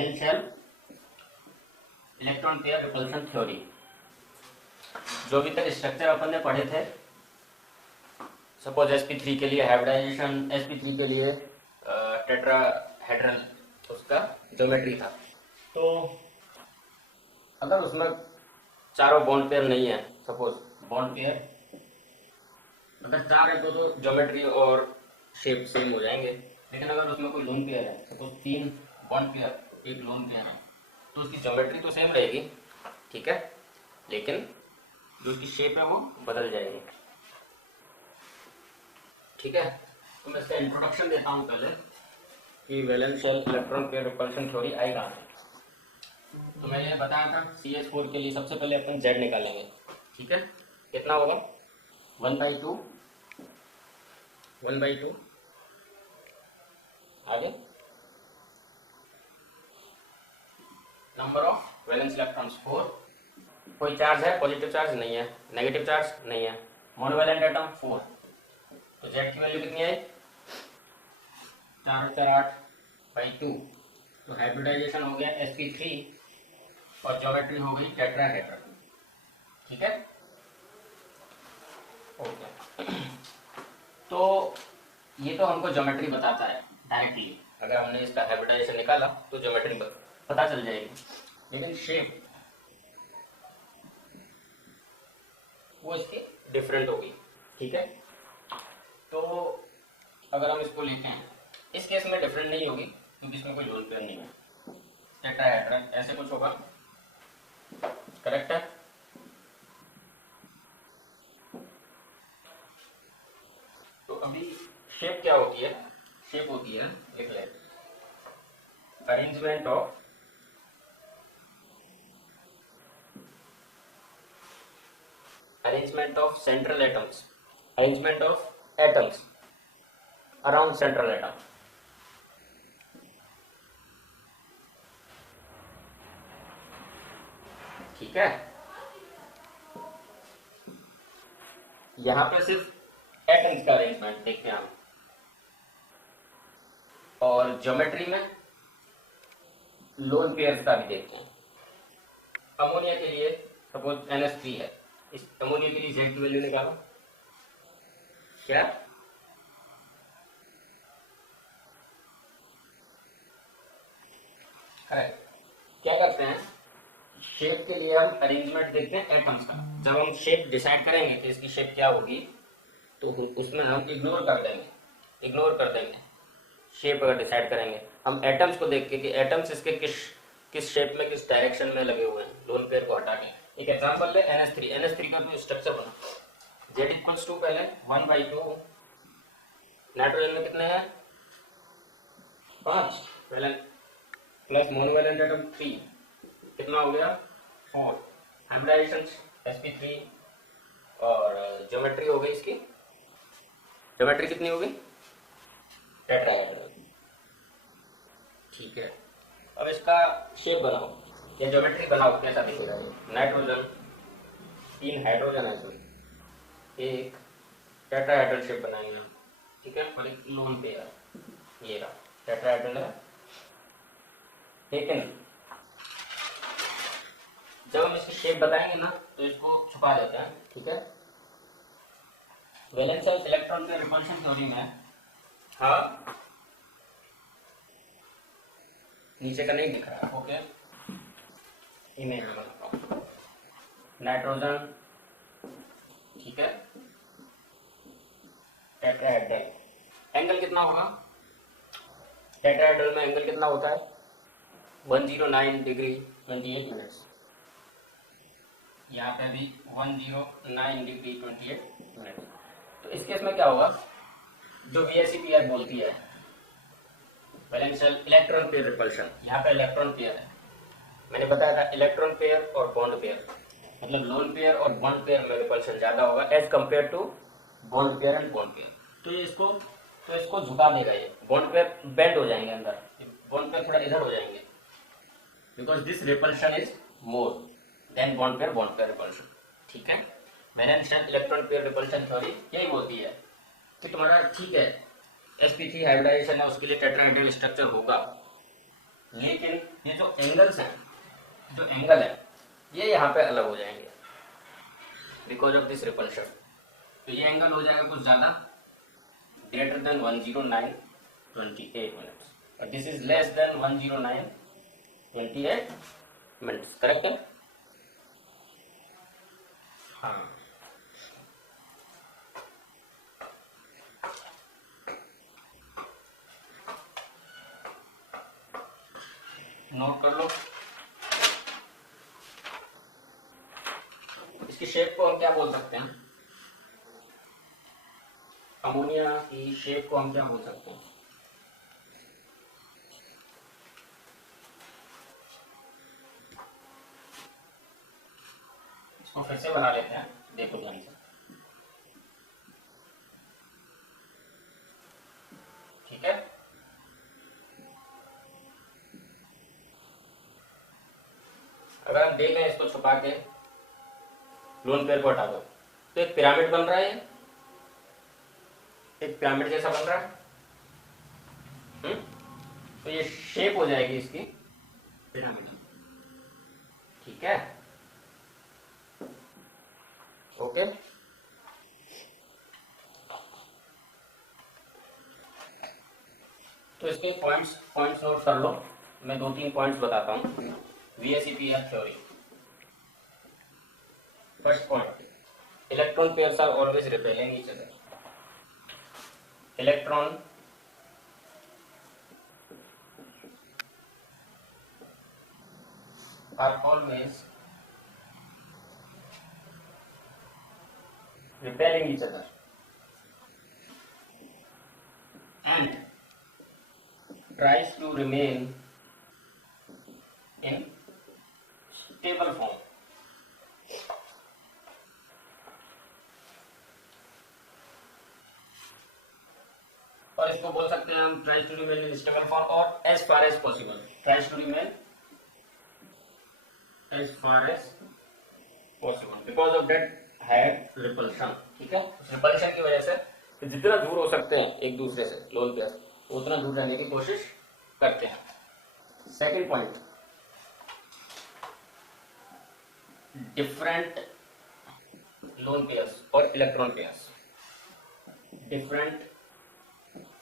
वैलेंशियल electron pair repulsion theory. जो अभी तक स्ट्रक्चर अपन ने पढ़े थे, सपोज sp3 के लिए हाइब्रिडाइजेशन, sp3 के लिए टेट्राहेड्रल उसका ज्योमेट्री था। तो अगर उसमें चारों बॉन्ड पेयर नहीं है, सपोज बॉन्ड पेयर अगर 4 है तो ज्योमेट्री और शेप सेम हो जाएंगे। लेकिन अगर उसमें कोई लोन पेयर है, suppose 3 bond pair 1 lone pair है, तो उसकी ज्योमेट्री तो सेम रहेगी, ठीक है, लेकिन जो उसकी शेप है वो बदल जाएगी, ठीक है। तो मैं इसका इंट्रोडक्शन देता हूँ पहले कि वैलेंशियल इलेक्ट्रॉन पेयर रिपल्शन थ्योरी आई कहाँ से। तो मैंने बताया था CH4 के लिए सबसे पहले अपन Z निकालेंगे, ठीक है। कितना होगा 1/2 1/2 आगे नंबर ऑफ वैलेंस इलेक्ट्रॉन्स 4। कोई चार्ज है, पॉजिटिव चार्ज नहीं है, नेगेटिव चार्ज नहीं है, मोनोवैलेंट एटम 4। तो Z की वैल्यू कितनी आई 4 और 4 8/2। तो हाइब्रिडाइजेशन हो गया sp3 और ज्योमेट्री हो गई टेट्राहेड्रल, ठीक है, ओके। तो ये तो हमको ज्योमेट्री बताता है डायरेक्टली, अगर हमने इसका हाइब्रिडाइजेशन निकाला तो ज्योमेट्री पता चल जाएगी, लेकिन शेप वो इसकी डिफरेंट होगी, ठीक है। तो अगर हम इसको लेते हैं, इस केस में डिफरेंट नहीं होगी क्योंकि इसमें कोई लोन पेयर नहीं है, टेट्राहेड्रल ऐसे कुछ होगा, करेक्ट है। तो अभी शेप क्या होती है, शेप होती है, लिख ले, arrangement of central atoms, arrangement of atoms around central atom, ठीक है। यहां पे सिर्फ एटम्स का अरेंजमेंट देखते हैं हम, और ज्योमेट्री में लोन पेयर्स का भी देखते हैं। अमोनिया के लिए सपोज NH3 है, इस अमोनिया के लिए Z की वैल्यू निकालो, क्या क्या करते हैं, शेप के लिए हम अरेंजमेंट देखते हैं एटम्स का। जब हम शेप डिसाइड करेंगे कि इसकी शेप क्या होगी, तो उसमें हम इग्नोर कर देंगे शेप। अगर डिसाइड करेंगे हम एटम्स को देख के कि एटम्स इसके किस शेप में, किस डायरेक्शन में लगे हुए हैं, लोन पेयर को हटा के। एक एग्जांपल ले NH3 का भी स्ट्रक्चर बना, Z इक्वल्स टू पहले 1/2, नाइट्रोजन में कितने हैं 5 प्लस मोनोवैलेंट एटम 3, कितना हो गया 4। हाइब्रिडाइजेशन sp3 और ज्योमेट्री हो गई, इसकी ज्योमेट्री कितनी हो गई टेट्राहेड्रल, ठीक है। अब इसका शेप बनाओ या ज्योमेट्री बनाओ, कैसा दिखेगा ये, नाइट्रोजन 3 हाइड्रोजन है इसमें, एक टेट्राहेड्रल शेप बनाएंगे हम, ठीक है, और एक लोन पेयर, ये रहा टेट्राहेड्रल है। लेकिन जब हम इसकी शेप बताएंगे ना तो इसको छुपा देते हैं, ठीक है। वैलेंशियल इलेक्ट्रॉन पेयर रिपल्शन थ्योरी में, हाँ नीचे का नहीं दिख रहा, ओके, इमेज में बनाता हूं, नाइट्रोजन, ठीक है, टेट्राहेड्रल, एंगल कितना होगा टेट्राहेड्रल में, एंगल कितना होता है 109 डिग्री 28 मिनट्स, यहाँ पे भी 109 डिग्री 28 मिनट। तो इस केस में क्या होगा, जो VSEPR बोलती है वैलेंशियल इलेक्ट्रॉन पेयर रिपल्शन, यहाँ पे इलेक्ट्रॉन पेयर है, मैंने बताया था इलेक्ट्रॉन पेयर और बॉन्ड पेयर, मतलब लोन पेयर और बॉन्ड पेयर में रिपल्शन ज्यादा होगा as compare to bond pair and bond pair. तो इसको झुका देगा, ये बॉन्ड पेयर बेंड हो जाएंगे अंदर, बॉन्ड पेयर थोड़ा इधर हो जाएंगे, because this repulsion is more than bond pair repulsion, ठीक है। वैलेंशियल इलेक्ट्रॉन पेयर रिपल्शन थ्योरी यही बोलती है कि तुम्हारा ठीक है sp3 हाइब्रिडाइजेशन है, उसके लिए टेट्राहेड्रल स्ट्रक्चर होगा, लेकिन ये जो एंगल्स हैं, जो एंगल है ये यहाँ पे अलग हो जाएंगे बिकॉज ऑफ दिस रिपल्शन। तो ये एंगल हो जाएगा कुछ ज़्यादा, ग्रेटर देन 109.28 मिनट्स, और this is less than 109.28 minutes. Correct है? हाँ, नोट कर लो। इसकी शेप को हम क्या बोल सकते हैं? अमोनिया की शेप को हम क्या बोल सकते हैं? इसको फिर से बना लेते हैं, देखो ध्यान से। ठीक है, अगर हम देख लें इसको छुपा के, लोन पेयर को हटा दो, तो एक पिरामिड बन रहा है, एक पिरामिड जैसा बन रहा है। तो ये शेप हो जाएगी इसकी पिरामिड। ठीक है, ओके। तो इसके पॉइंट्स नोट कर लो। मैं 2-3 पॉइंट्स बताता हूँ। VSEPR theory. First point, electron pairs are always repelling each other. Electron are always repelling each other and tries to remain in stable form. और इसको बोल सकते हैं हम tries to remain in stable form और as far as possible, tries to remain as far as possible because of that had repulsion। ठीक है, repulsion की वजह से तो जितना दूर हो सकते हैं एक दूसरे से लोन पेयर, उतना दूर रहने की कोशिश करते हैं। Second point, different lone pairs और electron pairs, different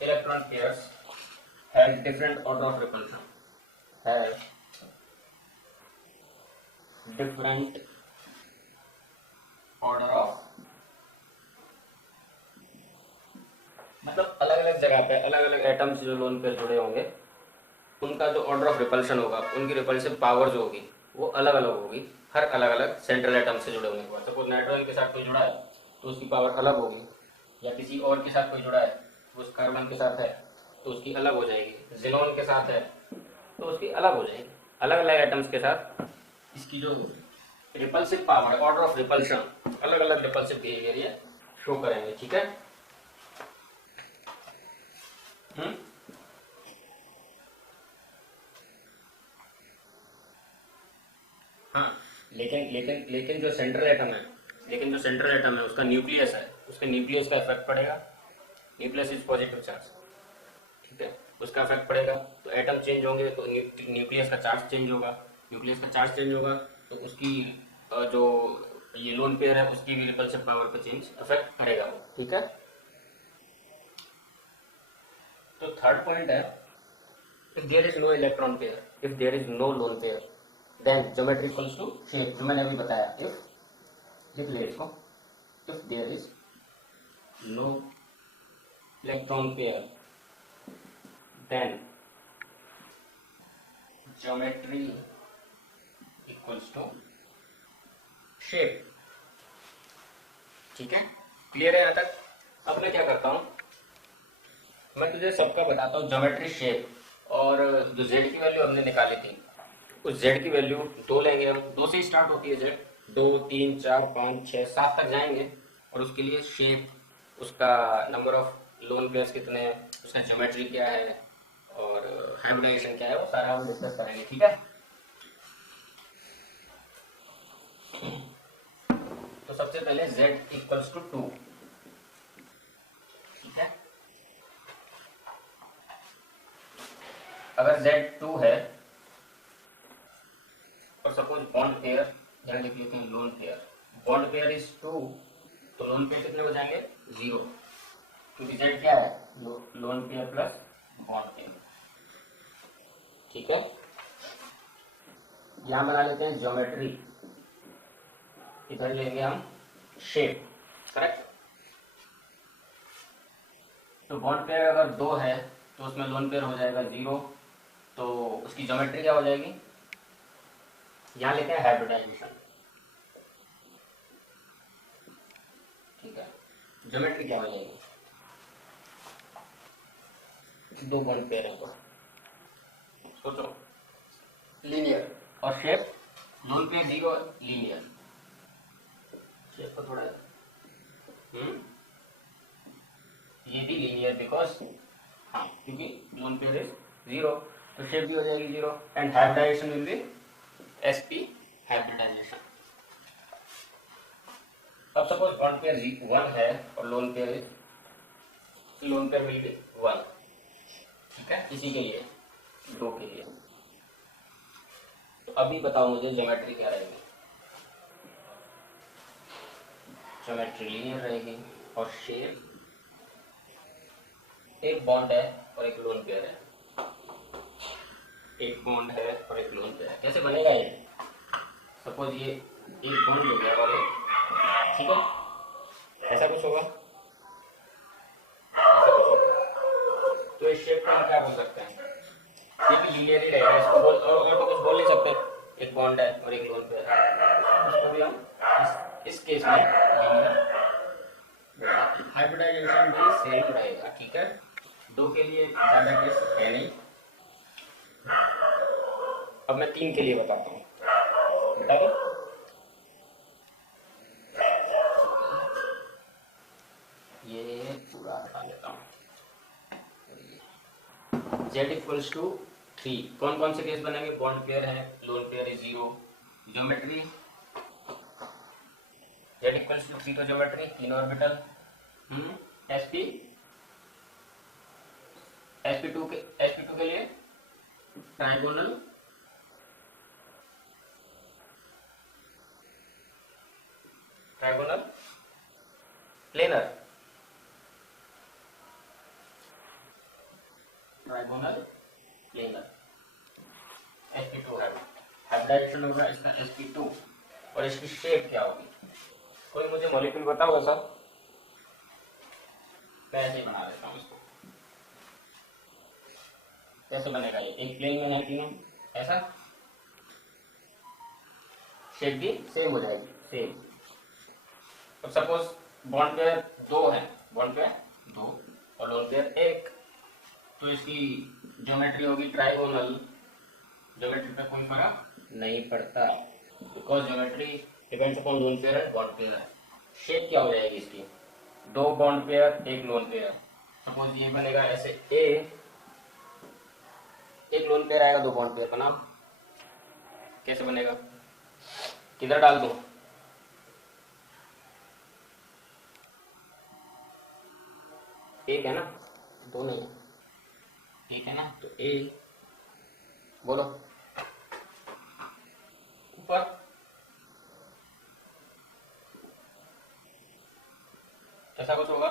electron pairs have different order of repulsion, have different order of, मतलब अलग अलग जगह पे अलग अलग एटम्स जो लोन पेयर जुड़े होंगे उनका जो ऑर्डर ऑफ रिपल्शन होगा, उनकी रिपल्सिव पावर जो होगी वो अलग अलग होगी हर अलग अलग सेंट्रल एटम से जुड़े होने के बाद। सपोज नाइट्रोजन के साथ कोई जुड़ा है तो उसकी पावर अलग होगी, या किसी और के साथ कोई जुड़ा है उस कार्बन के साथ है तो उसकी अलग हो जाएगी, जिनोन के साथ है तो उसकी अलग हो जाएगी। अलग अलग एटम्स के साथ इसकी जो repulsive power, order of repulsion, अलग अलग रिपल्सिव बिहेवियर ये शो करेंगे। ठीक है, हाँ, लेकिन जो सेंट्रल एटम है उसका न्यूक्लियस है, उसके न्यूक्लियस का इफेक्ट पड़ेगा। न्यूक्लियस इज पॉजिटिव चार्ज, ठीक है, उसका इफेक्ट पड़ेगा तो एटम चेंज होंगे तो न्यूक्लियस का चार्ज चेंज होगा। न्यूक्लियस का चार्ज चेंज होगा तो उसकी जो ये लोन पेयर है उसकी भी रिपल्सिव पावर पे चेंज इफेक्ट करेगा। ठीक है, तो थर्ड पॉइंट है, if there is no electron pair, if there is no lone pair, then geometry equals to shape, जो मैंने अभी बताया। if लिख ले इसको, if there is no electron pair, then geometry equals to shape। ठीक है, क्लियर है यहाँ तक? अब मैं क्या करता हूँ, मैं तुझे सबका बताता हूँ ज्योमेट्री शेप, और जो z की वैल्यू हमने निकाली थी उस z की वैल्यू 2 लेंगे हम। 2 से स्टार्ट होती है z, 2 3 4 5 6 7 तक जाएंगे, और उसके लिए शेप, उसका नंबर ऑफ लोन पेयर्स कितने हैं, उसका ज्योमेट्री क्या है और हाइब्रिडाइजेशन क्या है, वो सारा हम डिस्कस करेंगे। ठीक है, तो सबसे पहले z इक्वल्स टू 2। ठीक है, अगर z 2 है टू, तो लोन पेयर कितने हो जाएंगे? 0, क्योंकि z क्या है? Lone pair plus bond pair. ठीक है, यहां बना लेते हैं ज्योमेट्री, इधर लेंगे हम शेप। करेक्ट। तो बॉन्ड पेयर अगर 2 है तो उसमें लोन पेयर हो जाएगा 0, तो उसकी ज्योमेट्री क्या हो जाएगी? यहां लेते हैं हाइब्रिडाइजेशन। ठीक है, ज्योमेट्री क्या हो जाएगी? 2 बॉन्ड पेयर है तो सोचो, लीनियर। और shape loan pair 0, linear. Shape को थोड़ा ये भी लीनियर बिकॉज, हाँ, क्योंकि लोन पेयर इज 0, तो शेप भी हो जाएगी 0 and hybridization will be sp hybridization. अब सपोज बॉन्ड पेयर 1 है और लोन पेयर विल बी 1। ठीक है, इसी के लिए 2 के लिए। तो अभी बताओ मुझे ज्योमेट्री क्या रहेगी? ज्योमेट्री लीनियर रहेगी। और शेप, एक बॉन्ड है और एक लोन पेयर है, एक बॉन्ड है और एक लोन पेयर है। कैसे बनेगा ये? सपोज ये एक बॉन्ड हो गया और एक, ठीक है, ऐसा कुछ होगा, ऐसा कुछ होगा। तो इस शेप को हम क्या बोल सकते हैं? ये भी लीनियर ही रहेगा, इसको बोल और तो कुछ बोल नहीं सकते। एक बॉन्ड है और एक लोन पेयर है, उसको भी हम इस केस में लीनियर। हाइब्रिडाइजेशन भी सेम रहेगा। ठीक है, 2 के लिए ज्यादा केस है नहीं। अब मैं 3 के लिए बताता हूँ, बता दो। ये पूरा हटा लेता हूँ। z इक्वल्स टू 3, कौन कौन से केस बनेंगे? बॉन्ड पेयर है, lone pair is 0, geometry z equals to 3, तो ज्योमेट्री 3 ऑर्बिटल। sp sp2 के लिए trigonal planar, trigonal planar sp2 है। हाइब्रिडाइजेशन होगा इसका sp2। और इसकी शेप क्या होगी? कोई मुझे मॉलिक्यूल बताओगे सर? मैं ऐसे ही बना देता हूँ इसको। कैसे बनेगा ये? एक प्लेन में है तीनों, ऐसा शेप भी सेम हो जाएगी, सेम। अब सपोज बॉन्ड पेयर 2 है, बॉन्ड पेयर 2 और लोन पेयर 1, तो इसकी ज्योमेट्री होगी ट्राइगोनल। ज्योमेट्री पे कोई फर्क नहीं पड़ता because geometry depends upon lone pair and bond pair है। शेप क्या हो जाएगी इसकी? 2 bond pair, 1 lone pair. Suppose ये बनेगा ऐसे ए, एक लोन पेयर आएगा, 2 बॉन्ड पेयर बना। कैसे बनेगा? किधर डाल दूं? एक है ना, 2 नहीं है, एक है ना, तो ए बोलो ऊपर। ऐसा कुछ होगा।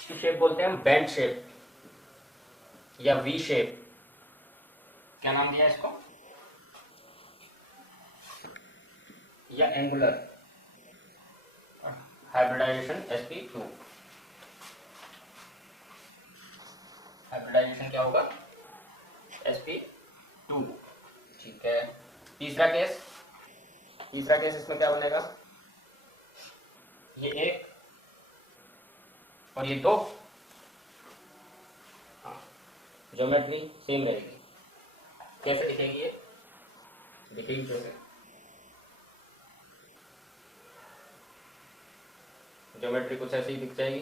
इसकी शेप बोलते हैं हम बैंड शेप या वी शेप। क्या नाम दिया इसको? या एंगुलर। Hybridisation sp2। हाइब्रिडाइजेशन क्या होगा? sp2। ठीक है, तीसरा केस इसमें क्या बनेगा? ये 1 और ये 2। हाँ, ज्योमेट्री सेम रहेगी। कैसे दिखेगी ये? दिखेगी कैसे? ज्योमेट्री कुछ ऐसी ही दिख जाएगी।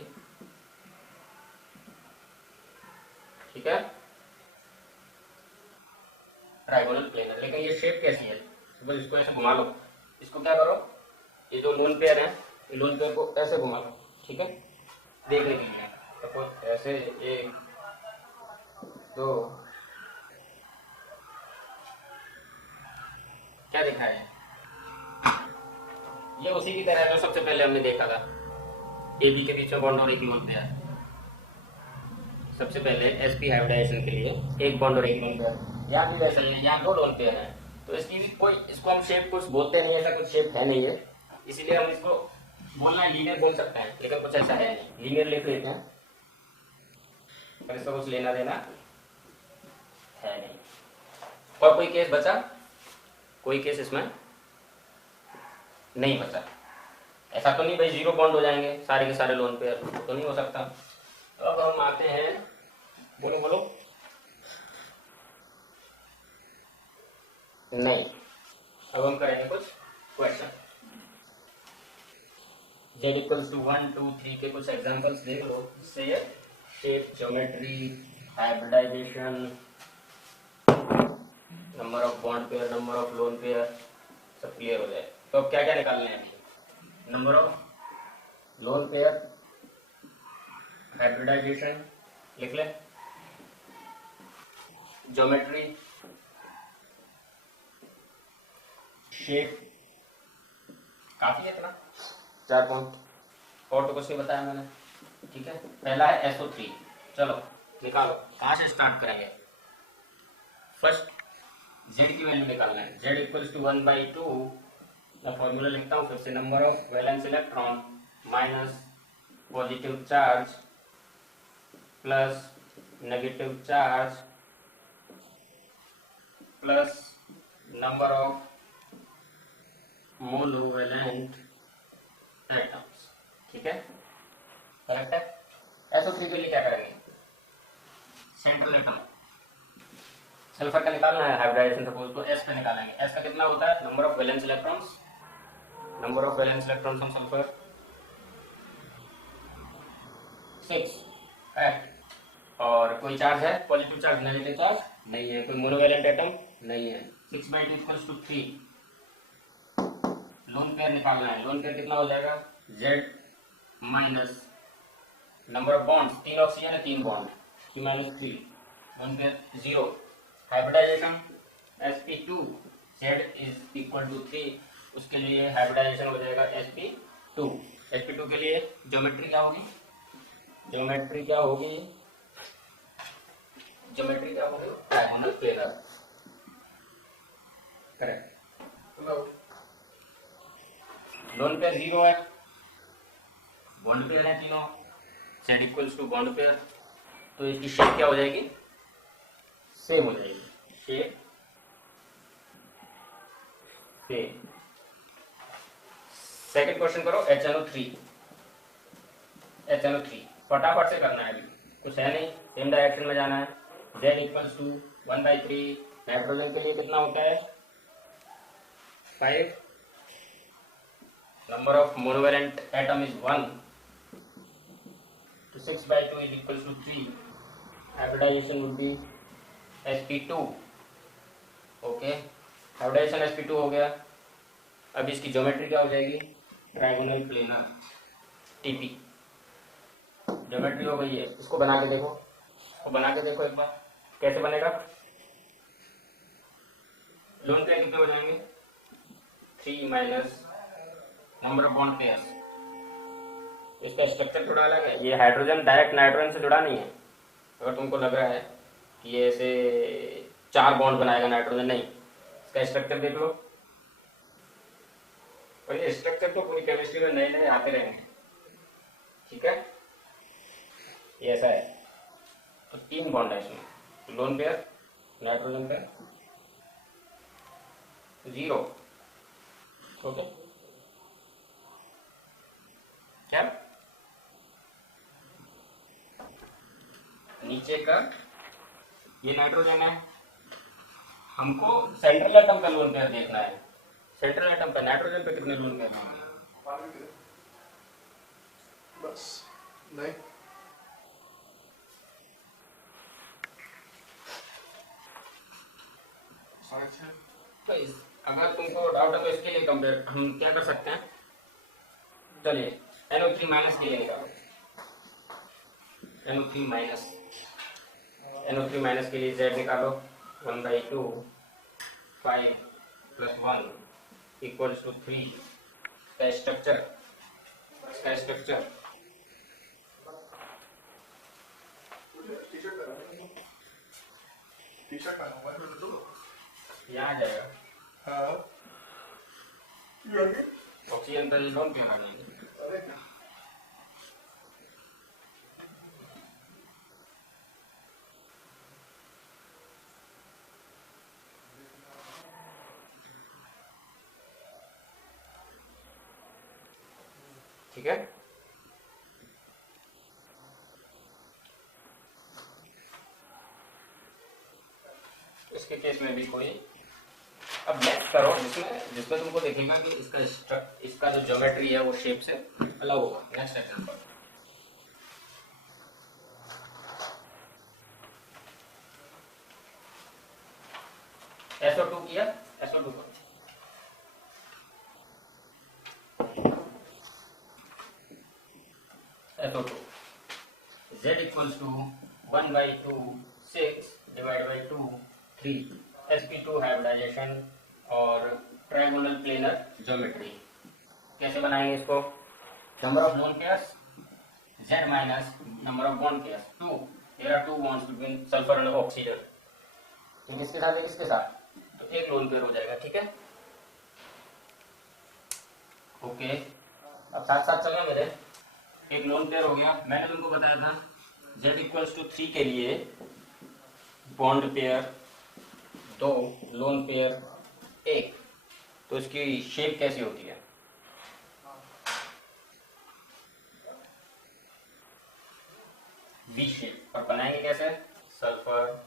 ठीक है, ट्राइगोनल प्लेनर। लेकिन ये शेप कैसी है? बस इसको ऐसे घुमा लो। इसको क्या करो, ये जो लोन पेयर है, ये लोन पेयर को ऐसे घुमा लो। ठीक है, देख लीजिए। सपोज ऐसे 1 2, क्या दिखा है? ये उसी की तरह है जो सबसे पहले हमने देखा था, ए बी के बीच में बॉन्ड और एक लोन पेयर। सबसे पहले sp हाइब्रिडाइजेशन के लिए एक बॉन्ड और एक लोन पेयर, यहाँ भी वैसे ही है, यहाँ दो लोन पेयर है, तो इसकी भी कोई, इसको हम शेप कुछ बोलते नहीं है, ऐसा कुछ शेप है नहीं है, इसीलिए हम इसको बोलना है लीनियर बोल सकते हैं, लेकिन कुछ ऐसा है नहीं, लीनियर लिख लेते हैं पर इसका कुछ लेना देना है नहीं। और कोई केस बचा? कोई केस इसमें नहीं बचा। ऐसा तो नहीं भाई जीरो बॉन्ड हो जाएंगे सारे के सारे लोन पेयर, तो नहीं हो सकता। तो अब हम आते हैं, बोलो बोलो, नहीं, अब हम करेंगे कुछ क्वेश्चन। z इक्वल्स टू 1 2 3 के कुछ एग्जांपल्स देख लो, जिससे ये shape, geometry, hybridization, number of bond pair, number of lone pair सब क्लियर हो जाए। तो अब क्या क्या निकालना है? Number of lone pair, hybridization लिख ले, ज्योमेट्री, शेप, काफी है इतना, 4 पॉइंट, और तो कुछ नहीं बताया मैंने, ठीक है। पहला है SO3, चलो निकालो, कहाँ से स्टार्ट करेंगे? फर्स्ट z की वैल्यू निकालना है, z इक्वल्स टू 1/2, मैं फॉर्मूला लिखता हूँ फिर से, number of valence electron minus positive charge plus negative charge plus number of monovalent atoms, ठीक है, करेक्ट है। SO3 के लिए क्या करेंगे? सेंट्रल एटम सल्फर का निकालना है, हाइब्रिडाइजेशन सपोज तो S का निकालेंगे। S का कितना होता है? Number of valence electrons, number of valence electrons of sulphur 6, correct. और कोई चार्ज है? पॉजिटिव चार्ज, नेगेटिव चार्ज नहीं है, कोई मोनोवैलेंट एटम नहीं है। 6/2 इक्वल्स टू 3। लोन पेयर निकालना है, लोन पेयर कितना हो जाएगा? Z minus number of bonds, 3 oxygen है 3 bond, Q minus 3, lone pair 0। Hybridization sp2, Z is equal to 3, उसके लिए हाइब्रिडाइजेशन हो जाएगा sp2। sp2 के लिए ज्योमेट्री क्या होगी? ज्योमेट्री क्या होगी? ज्योमेट्री क्या होगी? Diagonal pair, correct. Lone pair 0 है, बॉन्ड पेयर है तीनों, Z equals to bond pair, तो इसकी शेप क्या हो जाएगी? सेम हो जाएगी, शेप सेम। सेकंड क्वेश्चन करो, HNO3, HNO3 फटाफट से करना है, अभी कुछ है नहीं, सेम डायरेक्शन में जाना है। Z इक्वल्स टू 1/3, नाइट्रोजन के लिए कितना होता है? 5, number of monovalent atom is 1, so 6/2 is equals to 3, hybridization would be sp2, okay, hybridization sp2 हो गया। अब इसकी ज्योमेट्री क्या हो जाएगी? ट्रायगोनल प्लेनर, TP ज्योमेट्री हो गई है। इसको बना के देखो, इसको बना के देखो एक बार, कैसे बनेगा? लोन पेयर कितने हो जाएंगे? 3 minus number of bond pairs, इसका स्ट्रक्चर थोड़ा अलग है, ये हाइड्रोजन डायरेक्ट नाइट्रोजन से जुड़ा नहीं है। अगर तुमको लग रहा है कि ये ऐसे 4 बॉन्ड बनाएगा नाइट्रोजन, नहीं, इसका स्ट्रक्चर देख लो। और ये स्ट्रक्चर तो पूरी केमिस्ट्री में नए नए आते रहेंगे, ठीक है, ये ऐसा है। तो 3 बॉन्ड है इसमें, lone pair, nitrogen pair 0, okay, क्या नीचे का ये नाइट्रोजन है, हमको सेंट्रल एटम का लोन पेयर देखना है। सेंट्रल एटम पे नाइट्रोजन पे कितने लोन पेयर होंगे? बस नहीं, तो अगर तुमको डाउट है तो इसके लिए कंपेयर हम क्या कर सकते हैं, चलिए NO3 माइनस के लिए निकालो, NO3 माइनस, NO3 माइनस के लिए Z निकालो, 1/2, 5 + 1 इक्वल्स टू 3, इसका स्ट्रक्चर टी-शर्ट पहना हुआ है यहाँ आ जाएगा। हाँ ऑक्सीजन का लोन क्यों नहीं? अरे ठीक है, इसके केस में भी कोई, अब नेक्स्ट करो जिसमें तुमको देखेगा कि इसका जो ज्योमेट्री है वो शेप से अलग होगा। नेक्स्ट एग्जांपल, SO2 किया, SO2 को SO2 Z equals to 1/2 6 divided by 2 3 sp2 hybridization और ट्रायंगुलर प्लेनर ज्योमेट्री। कैसे बनाएंगे इसको? Number of lone pairs Z minus number of bond pairs 2, there are 2 bonds between sulphur and oxygen, तो किसके साथ है किसके साथ, तो एक लोन पेयर हो जाएगा। ठीक है, ओके, अब साथ साथ चलना मेरे, एक लोन पेयर हो गया। मैंने तुमको बताया था Z इक्वल्स टू 3 के लिए बॉन्ड पेयर 2, लोन पेयर 1, तो इसकी शेप कैसी होती है? V shape. और बनाएंगे कैसे? सल्फर,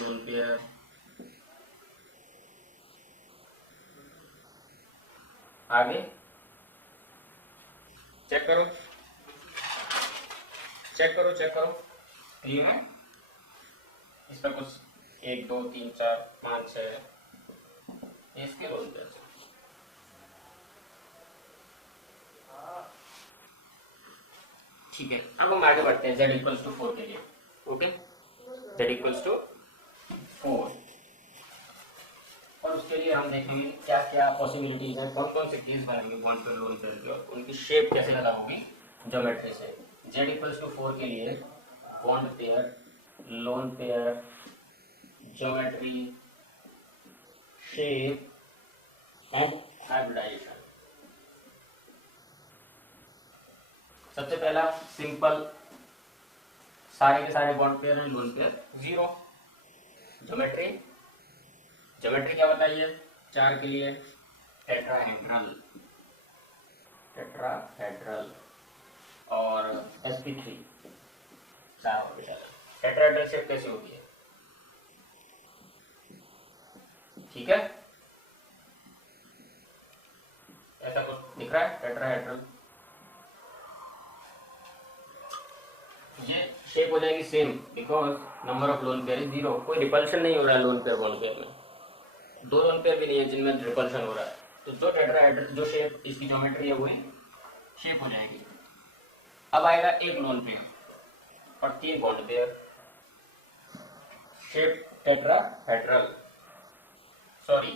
लोन पेयर, आगे चेक करो क्लियर है? इस पर कुछ 1 2 3 4 5 6 इसके लोन पेयर। ठीक है, अब हम आगे बढ़ते हैं Z इक्वल्स टू 4 के लिए। ओके, Z इक्वल्स टू 4, और उसके लिए हम देखेंगे क्या क्या पॉसिबिलिटीज है, कौन कौन से केस बनेंगे बॉन्ड पेयर लोन पेयर के, और उनकी शेप कैसे लगा होगी ज्योमेट्री से। Z इक्वल्स टू 4 के लिए bond pair, lone pair, geometry, shape and hybridization. सबसे पहला सिंपल, सारे के सारे bond pair and lone pair 0। Geometry क्या बताइए? 4 के लिए टेट्राहेड्रल और sp3 4 ऑर्बिटल। टेट्राहेड्रल शेप कैसी होती है? ठीक है, ऐसा कुछ दिख रहा है टेट्राहेड्रल, ये शेप हो जाएगी same because number of lone pair is 0। कोई रिपल्शन नहीं हो रहा है लोन पेयर बॉन्ड पेयर में, 2 लोन पेयर भी नहीं है जिनमें रिपल्शन हो रहा है, तो जो टेट्राहेड्रल जो शेप इसकी ज्योमेट्री है वही शेप हो जाएगी। अब आएगा एक लोन पेयर और 3 bond pair, shape tetrahedral, sorry